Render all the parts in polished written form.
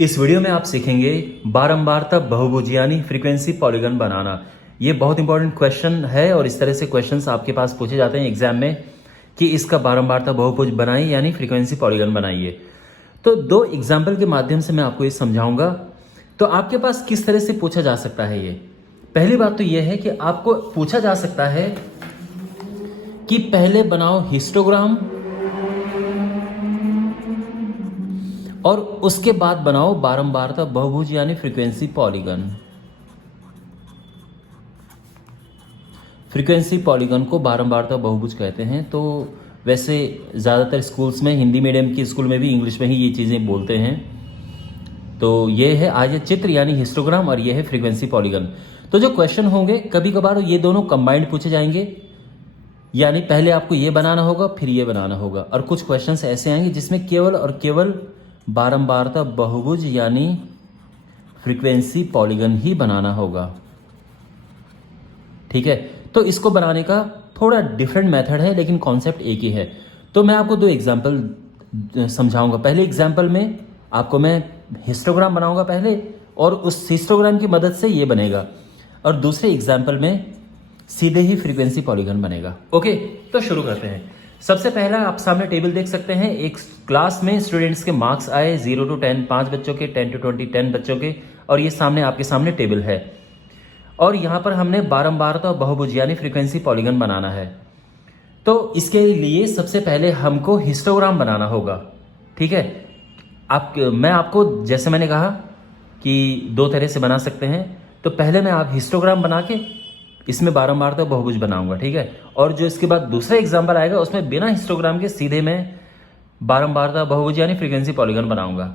इस वीडियो में आप सीखेंगे बारंबारता बहुभुज यानी फ्रीक्वेंसी पॉलीगन बनाना। ये बहुत इंपॉर्टेंट क्वेश्चन है और इस तरह से क्वेश्चंस आपके पास पूछे जाते हैं एग्जाम में कि इसका बारंबारता बहुभुज बनाइए यानी फ्रीक्वेंसी पॉलीगन बनाइए। तो दो एग्जाम्पल के माध्यम से मैं आपको ये समझाऊंगा। तो आपके पास किस तरह से पूछा जा सकता है ये। पहली बात तो ये है कि आपको पूछा जा सकता है कि पहले बनाओ हिस्टोग्राम और उसके बाद बनाओ बारंबारता बहुभुज यानी फ्रीक्वेंसी पॉलीगन। फ्रीक्वेंसी पॉलीगन को बारंबारता बहुभुज कहते हैं। तो वैसे ज़्यादातर स्कूल्स में, हिंदी मीडियम की स्कूल में भी इंग्लिश में ही ये चीज़ें बोलते हैं। तो ये है आज चित्र यानी हिस्टोग्राम और ये है फ्रीक्वेंसी पॉलीगन। तो जो क्वेश्चन होंगे कभी कभार ये दोनों कंबाइंड पूछे जाएंगे, यानी पहले आपको ये बनाना होगा फिर ये बनाना होगा। और कुछ क्वेश्चंस ऐसे आएंगे जिसमें केवल और केवल बारंबारता बहुभुज यानी फ्रीक्वेंसी पॉलीगन ही बनाना होगा। ठीक है, तो इसको बनाने का थोड़ा डिफरेंट मेथड है लेकिन कॉन्सेप्ट एक ही है। तो मैं आपको दो एग्जाम्पल समझाऊंगा। पहले एग्जाम्पल में आपको मैं हिस्टोग्राम बनाऊंगा पहले और उस हिस्टोग्राम की मदद से ये बनेगा, और दूसरे एग्जाम्पल में सीधे ही फ्रीक्वेंसी पॉलीगन बनेगा। ओके, तो शुरू करते हैं। सबसे पहला आप सामने टेबल देख सकते हैं। एक क्लास में स्टूडेंट्स के मार्क्स आए 0 to 10, 5 बच्चों के, 10 to 20 10 बच्चों के, और ये सामने आपके सामने टेबल है। और यहाँ पर हमने बारंबारता बहुभुज यानी फ्रीक्वेंसी पॉलीगन बनाना है। तो इसके लिए सबसे पहले हमको हिस्टोग्राम बनाना होगा। ठीक है, मैं आपको जैसे मैंने कहा कि दो तरह से बना सकते हैं। तो पहले मैं आप हिस्टोग्राम बना के इसमें बारंबारता बहुभुज बनाऊंगा। ठीक है, और जो इसके बाद दूसरा एग्जाम्पल आएगा उसमें बिना हिस्टोग्राम के सीधे मैं बारंबारता बहुभुज यानी फ्रीक्वेंसी पॉलीगन बनाऊंगा।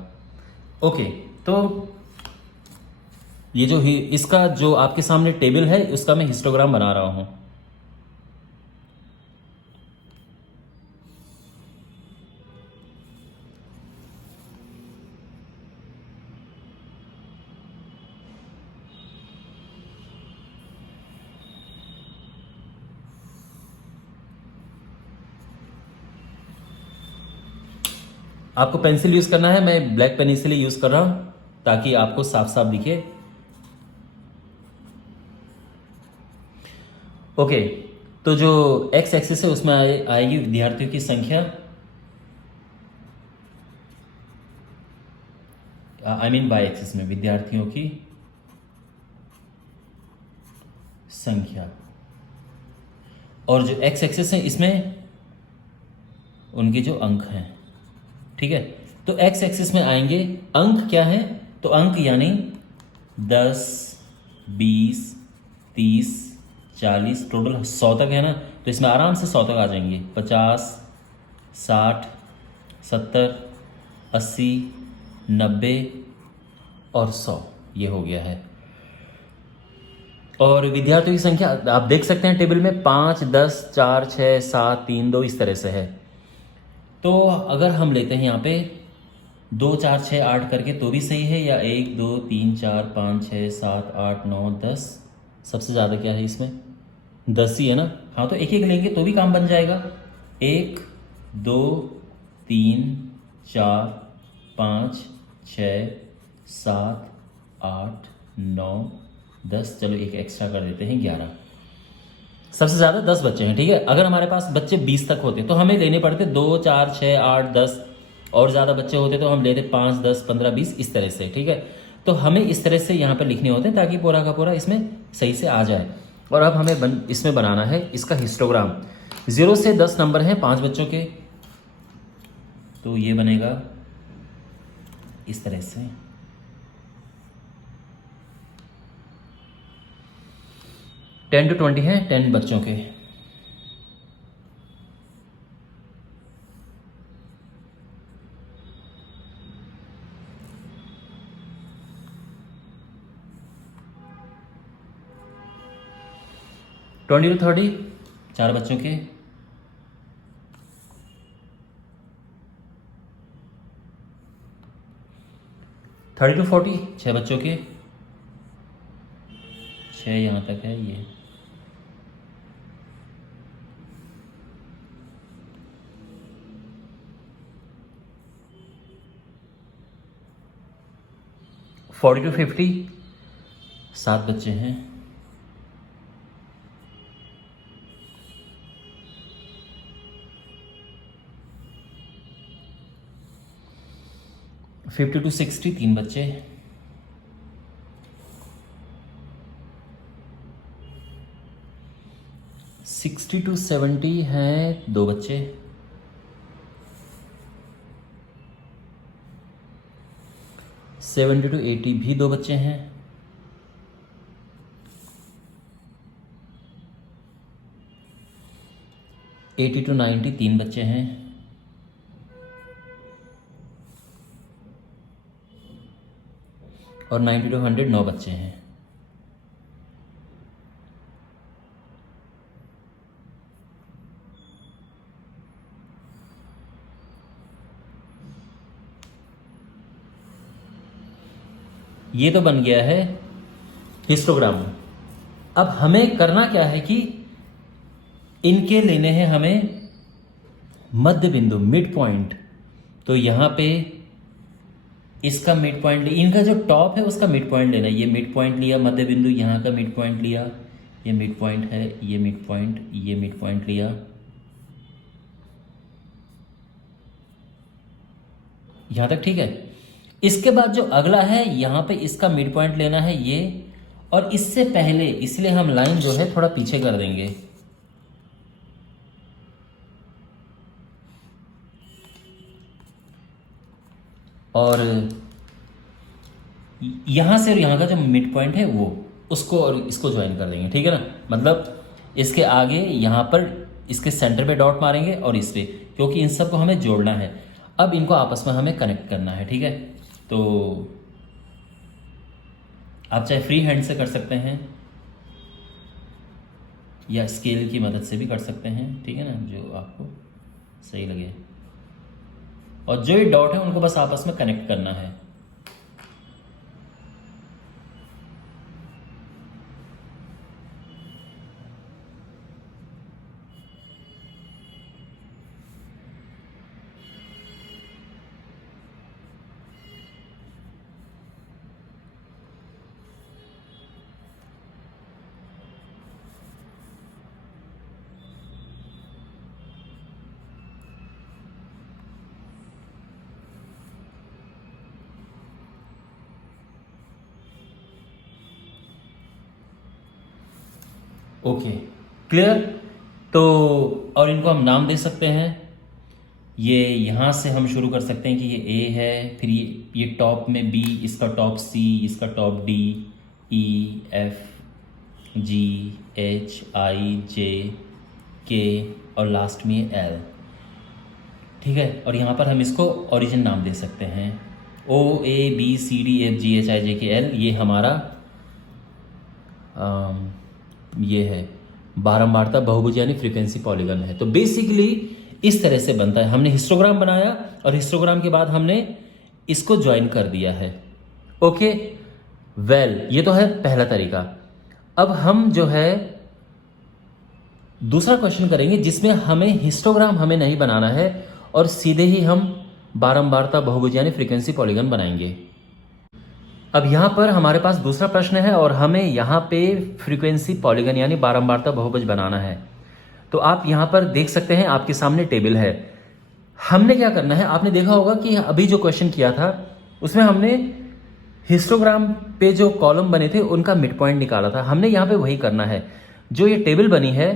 ओके, तो ये जो इसका जो आपके सामने टेबल है उसका मैं हिस्टोग्राम बना रहा हूं। आपको पेंसिल यूज करना है, मैं ब्लैक पेन इसलिए यूज कर रहा हूं ताकि आपको साफ साफ दिखे। ओके, तो जो एक्स एक्सिस है उसमें आएगी विद्यार्थियों की संख्या, आई मीन वाई एक्सिस में विद्यार्थियों की संख्या, और जो एक्स एक्सिस है इसमें उनके जो अंक हैं। ठीक है, तो एक्स एक्सिस में आएंगे अंक क्या है, तो अंक यानी 10, 20, 30, 40, टोटल 100 तक है ना। तो इसमें आराम से 100 तक आ जाएंगे। 50, 60, 70, 80, 90 और 100 ये हो गया है। और विद्यार्थियों की संख्या आप देख सकते हैं टेबल में 5, 10, 4, 6, 7, 3, 2 इस तरह से है। तो अगर हम लेते हैं यहाँ पे 2, 4, 6, 8 करके तो भी सही है, या 1, 2, 3, 4, 5, 6, 7, 8, 9, 10, सबसे ज़्यादा क्या है इसमें 10 ही है ना। हाँ, तो एक एक लेंगे तो भी काम बन जाएगा। 1, 2, 3, 4, 5, 6, 7, 8, 9, 10, चलो एक एक्स्ट्रा कर देते हैं 11। सबसे ज़्यादा 10 बच्चे हैं। ठीक है, अगर हमारे पास बच्चे 20 तक होते तो हमें लेने पड़ते 2, 4, 6, 8, 10, और ज़्यादा बच्चे होते तो हम लेते 5, 10, 15, 20 इस तरह से। ठीक है, तो हमें इस तरह से यहाँ पर लिखने होते हैं ताकि पूरा का पूरा इसमें सही से आ जाए। और अब हमें इसमें बनाना है इसका हिस्टोग्राम। 0 से 10 नंबर हैं 5 बच्चों के, तो ये बनेगा इस तरह से। 10 to 20 हैं 10 बच्चों के। ट्वेंटी टू 30 4 बच्चों के। 30 to 40 6 बच्चों के। 6 यहाँ तक है ये। 40 to 50 7 बच्चे हैं। 50 to 60 3 बच्चे। 60 to 70 हैं 2 बच्चे। 70 to 80 भी 2 बच्चे हैं। 80 to 90 3 बच्चे हैं। और 90 to 100 9 बच्चे हैं। ये तो बन गया है हिस्टोग्राम। अब हमें करना क्या है कि इनके लेने हैं हमें मध्य बिंदु, मिड पॉइंट। तो यहां पे इसका मिड पॉइंट, इनका जो टॉप है उसका मिड पॉइंट लेना है। ये मिड पॉइंट लिया, मध्य बिंदु यहाँ का मिड पॉइंट लिया, ये मिड पॉइंट है, ये मिड पॉइंट, ये मिड पॉइंट लिया, यहां तक ठीक है। इसके बाद जो अगला है यहां पे इसका मिड पॉइंट लेना है ये, और इससे पहले इसलिए हम लाइन जो है थोड़ा पीछे कर देंगे। और यहां से और यहां का जो मिड पॉइंट है वो उसको और इसको ज्वाइन कर देंगे, ठीक है ना। मतलब इसके आगे यहां पर इसके सेंटर पे डॉट मारेंगे और इस पे, क्योंकि इन सबको हमें जोड़ना है। अब इनको आपस में हमें कनेक्ट करना है, ठीक है। तो आप चाहे फ्री हैंड से कर सकते हैं या स्केल की मदद से भी कर सकते हैं, ठीक है ना, जो आपको सही लगे। और जो ये डॉट है उनको बस आपस में कनेक्ट करना है। Okay, clear. तो और इनको हम नाम दे सकते हैं। ये यहाँ से हम शुरू कर सकते हैं कि ये ए है, फिर ये टॉप में बी, इसका टॉप सी, इसका top D, E F G H I J K और लास्ट में एल, ठीक है। और यहाँ पर हम इसको ओरिजिन नाम दे सकते हैं। O A B C D F G H I J K L, ये हमारा ये है बारंबारता बहुभुज यानी फ्रीक्वेंसी पॉलीगन है। तो बेसिकली इस तरह से बनता है। हमने हिस्टोग्राम बनाया और हिस्टोग्राम के बाद हमने इसको ज्वाइन कर दिया है। ओके वेल, ये तो है पहला तरीका। अब हम जो है दूसरा क्वेश्चन करेंगे जिसमें हमें हिस्टोग्राम हमें नहीं बनाना है और सीधे ही हम बारंबारता बहुभुज यानी फ्रीक्वेंसी पॉलीगन बनाएंगे। अब यहां पर हमारे पास दूसरा प्रश्न है और हमें यहां पे फ्रीक्वेंसी पॉलीगन यानी बारंबारता बहुभुज बनाना है। तो आप यहां पर देख सकते हैं, आपके सामने टेबल है। हमने क्या करना है, आपने देखा होगा कि अभी जो क्वेश्चन किया था उसमें हमने हिस्टोग्राम पे जो कॉलम बने थे उनका मिड पॉइंट निकाला था। हमने यहां पे वही करना है। जो ये टेबल बनी है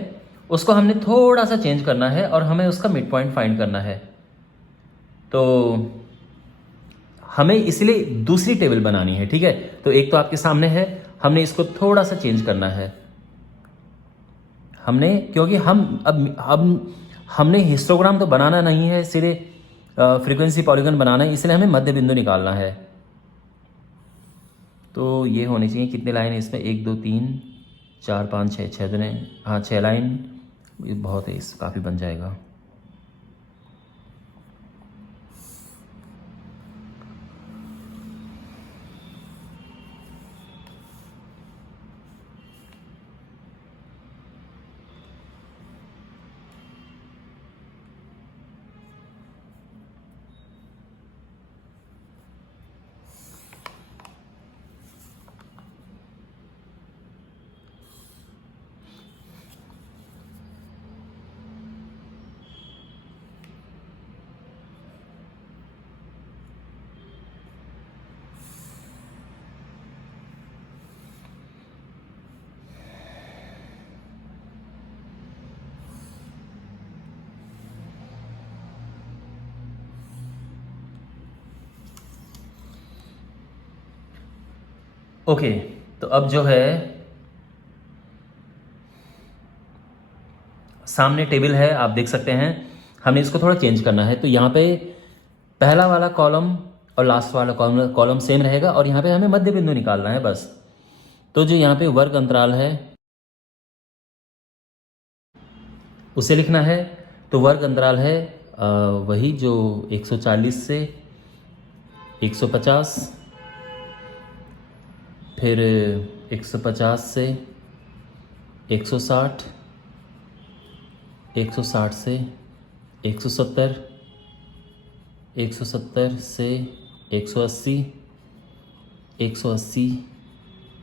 उसको हमने थोड़ा सा चेंज करना है और हमें उसका मिड पॉइंट फाइंड करना है। तो हमें इसलिए दूसरी टेबल बनानी है, ठीक है। तो एक तो आपके सामने है, हमने इसको थोड़ा सा चेंज करना है। हमने क्योंकि अब हमने हिस्टोग्राम तो बनाना नहीं है, सिर्फ फ्रीक्वेंसी पॉलीगन बनाना है, इसलिए हमें मध्य बिंदु निकालना है। तो ये होनी चाहिए, कितने लाइन है इसमें, 1 2 3 4 5 6 6 दिन, हाँ 6 लाइन, ये बहुत है, इस काफ़ी बन जाएगा। ओके, तो अब जो है सामने टेबल है, आप देख सकते हैं। हमें इसको थोड़ा चेंज करना है, तो यहाँ पे पहला वाला कॉलम और लास्ट वाला कॉलम सेम रहेगा, और यहाँ पे हमें मध्य बिंदु निकालना है बस। तो जो यहाँ पे वर्ग अंतराल है उसे लिखना है। तो वर्ग अंतराल है वही जो 140 से 150, फिर 150 से 160, 160 से 170, 170 से 180, 180,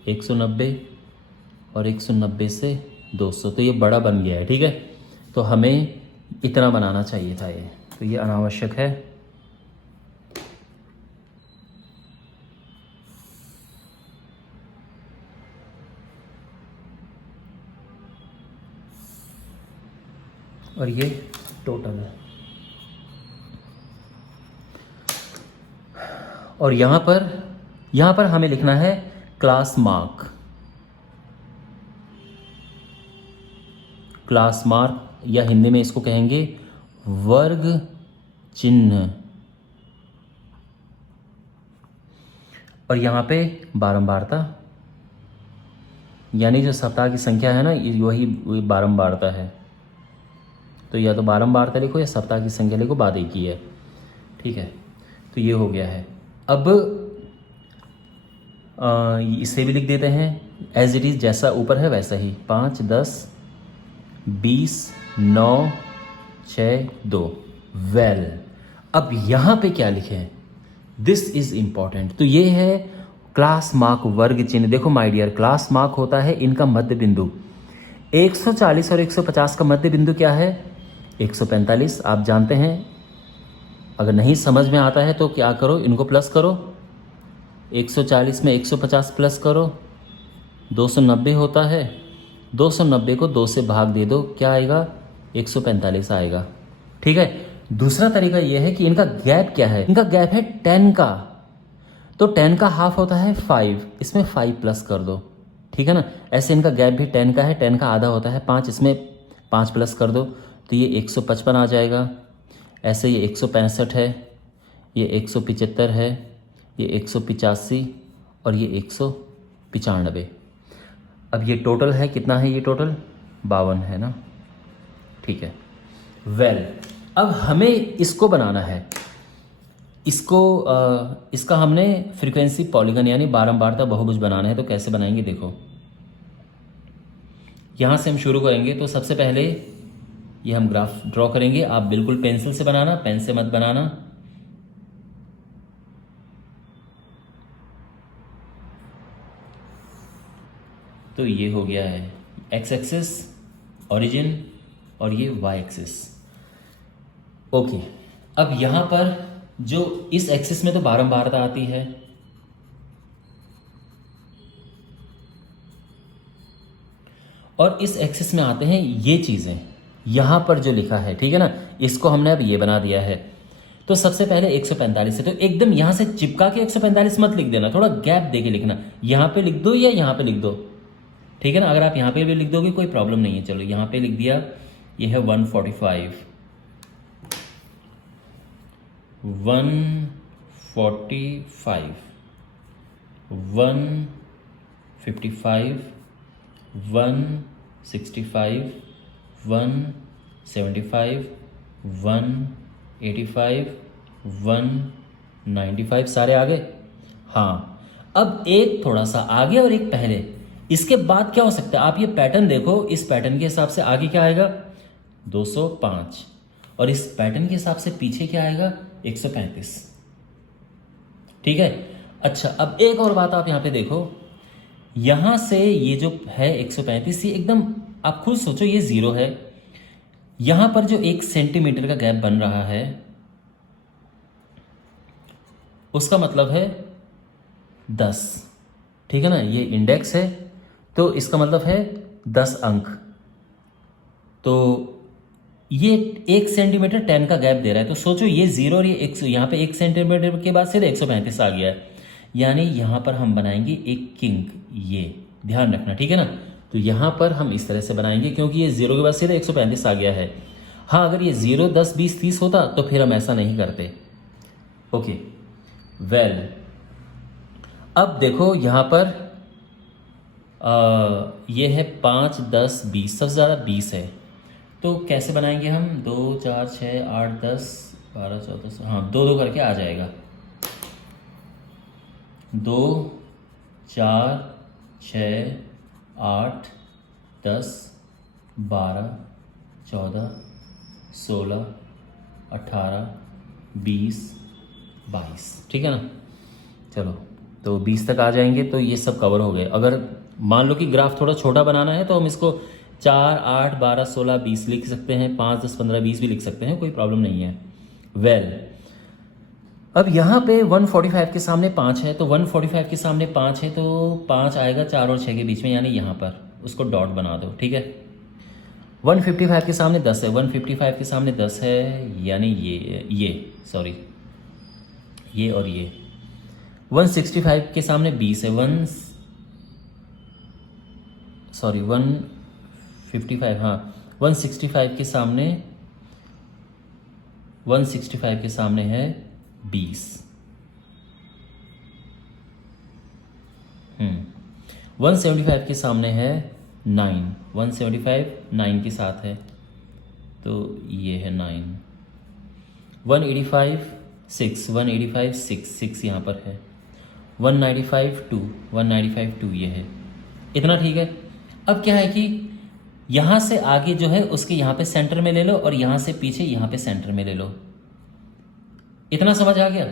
190 और 190 से 200। तो ये बड़ा बन गया है, ठीक है। तो हमें इतना बनाना चाहिए था ये, तो ये अनावश्यक है। और ये टोटल है। और यहाँ पर हमें लिखना है क्लास मार्क। क्लास मार्क या हिंदी में इसको कहेंगे वर्ग चिन्ह। और यहाँ पे बारंबारता, यानी जो सप्ताह की संख्या है ना, वही बारंबारता है। तो या तो बारंबारता लिखो या सप्ताह की संख्या लिखो, बात एक ही है, ठीक है। तो ये हो गया है। अब इसे भी लिख देते हैं एज इट इज़, जैसा ऊपर है वैसा ही। 5, 10, 20, 9, 6, 2। वेल, अब यहाँ पे क्या लिखें? This is important. तो ये है क्लास मार्क वर्ग चिन्ह। देखो माय डियर, क्लास मार्क होता है इनका मध्य बिंदु। 140 और 150 का मध्य बिंदु क्या है? 145। आप जानते हैं, अगर नहीं समझ में आता है तो क्या करो, इनको प्लस करो। 140 में 150 प्लस करो, 290 होता है। 290 को 2 से भाग दे दो, क्या आएगा? 145 आएगा, ठीक है। दूसरा तरीका यह है कि इनका गैप क्या है? इनका गैप है 10 का। तो 10 का हाफ होता है 5, इसमें 5 प्लस कर दो, ठीक है ना। ऐसे इनका गैप भी 10 का है, 10 का आधा होता है 5, इसमें 5 प्लस कर दो, तो ये 155 आ जाएगा। ऐसे ये 165 है, ये 175 है, ये 185 और ये 195। अब ये टोटल है, कितना है ये टोटल? 52 है ना, ठीक है। वेल, अब हमें इसको बनाना है। इसका हमने फ्रीक्वेंसी पॉलीगन यानी बारंबारता बहुभुज बनाना है। तो कैसे बनाएंगे देखो, यहाँ से हम शुरू करेंगे। तो सबसे पहले ये हम ग्राफ ड्रॉ करेंगे। आप बिल्कुल पेंसिल से बनाना, पेन से मत बनाना। तो ये हो गया है एक्स एक्सिस ओरिजिन और ये वाई एक्सिस। ओके, अब यहां पर जो इस एक्सिस में तो बारंबारता आती है, और इस एक्सिस में आते हैं ये चीजें यहां पर जो लिखा है, ठीक है ना। इसको हमने अब ये बना दिया है। तो सबसे पहले 145 है, तो एकदम यहां से चिपका के 145 मत लिख देना, थोड़ा गैप देके लिखना। यहां पे लिख दो या यहां पे लिख दो, ठीक है ना। अगर आप यहां पे भी लिख दोगे कोई प्रॉब्लम नहीं है। चलो यहां पे लिख दिया, ये है 145, 145, 155, 165, 175, 185, 195, सारे आ गए। हाँ, अब एक थोड़ा सा आगे और एक पहले, इसके बाद क्या हो सकता है? आप ये पैटर्न देखो, इस पैटर्न के हिसाब से आगे क्या आएगा? 205, और इस पैटर्न के हिसाब से पीछे क्या आएगा? 135, ठीक है। अच्छा, अब एक और बात आप यहां पे देखो, यहां से ये जो है 135, ये एकदम आप खुद सोचो, ये 0 है। यहां पर जो 1 सेंटीमीटर का गैप बन रहा है, उसका मतलब है 10, ठीक है ना। ये इंडेक्स है, तो इसका मतलब है 10 अंक। तो ये 1 सेंटीमीटर 10 का गैप दे रहा है। तो सोचो ये 0 और ये 100, यहाँ पे 1 सेंटीमीटर के बाद सीधे 135 आ गया है। यानी यहाँ पर हम बनाएंगे एक किंक, ये ध्यान रखना, ठीक है ना। तो यहाँ पर हम इस तरह से बनाएंगे क्योंकि ये 0 के बाद सीधे 135 आ गया है। हाँ, अगर ये 0, 10, 20, 30 होता तो फिर हम ऐसा नहीं करते। ओके वेल, अब देखो यहाँ पर ये है 5, 10, 20, सबसे ज़्यादा 20 है। तो कैसे बनाएंगे हम? 2, 4, 6, 8, 10, 12, 14, हाँ 2 2 करके आ जाएगा। 2, 4, 6, 8, 10, 12, 14, 16, 18, 20, 22, ठीक है ना। चलो, तो 20 तक आ जाएंगे तो ये सब कवर हो गए। अगर मान लो कि ग्राफ थोड़ा छोटा बनाना है तो हम इसको 4, 8, 12, 16, 20 लिख सकते हैं, 5, 10, 15, 20 भी लिख सकते हैं, कोई प्रॉब्लम नहीं है। वेल, अब यहाँ पे 145 के सामने 5 है, तो 145 के सामने 5 है तो 5 आएगा 4 और 6 के बीच में, यानी यहाँ पर उसको डॉट बना दो, ठीक है। 155 के सामने 10 है, 155 के सामने 10 है, यानी ये सॉरी ये और ये। 165 के सामने 20 है, 155, हाँ 165 के सामने 165 के सामने है 20। 175 के सामने है 9, 175 9 के साथ है तो ये है 9। 185 6, 185 6 यहाँ पर है। 195 2, 195 2 ये है। इतना ठीक है। अब क्या है कि यहाँ से आगे जो है उसके यहाँ पे सेंटर में ले लो और यहाँ से पीछे यहाँ पे सेंटर में ले लो। इतना समझ आ गया?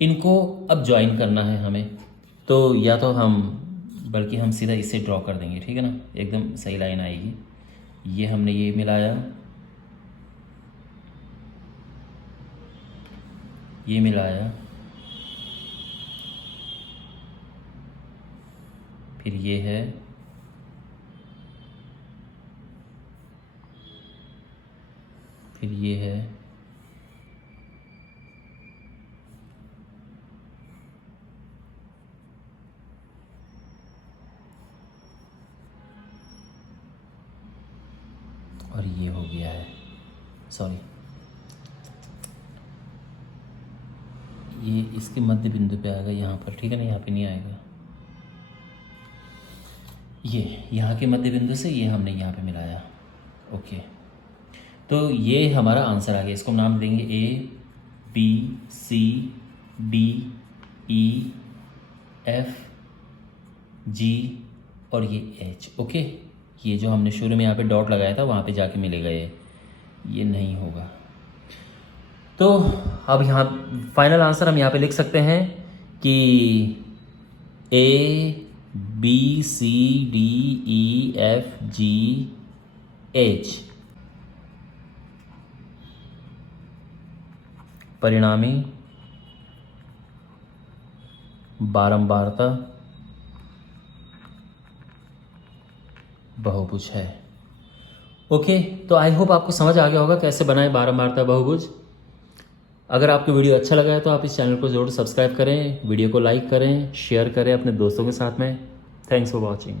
इनको अब ज्वाइन करना है हमें, तो या तो बल्कि हम सीधा इसे ड्रॉ कर देंगे, ठीक है ना, एकदम सही लाइन आएगी। ये हमने ये मिलाया, ये मिलाया, फिर ये है, फिर ये है, और ये हो गया है, सॉरी ये इसके मध्य बिंदु पे आएगा यहाँ पर, ठीक है ना, यहाँ पे नहीं आएगा। ये यहाँ के मध्य बिंदु से ये हमने यहाँ पे मिलाया। ओके, तो ये हमारा आंसर आ गया। इसको नाम देंगे A B C D E F G और ये H। ओके, ये जो हमने शुरू में यहाँ पे डॉट लगाया था वहाँ पे जाके मिलेगा ये नहीं होगा। तो अब यहाँ फाइनल आंसर हम यहाँ पे लिख सकते हैं कि A B C D E F G H परिणामी बारंबारता बहुभुज है। ओके, तो आई होप आपको समझ आ गया होगा कैसे बनाए बारंबारता बहुभुज। अगर आपको वीडियो अच्छा लगा है तो आप इस चैनल को ज़रूर सब्सक्राइब करें, वीडियो को लाइक करें, शेयर करें अपने दोस्तों के साथ में। Thanks for watching.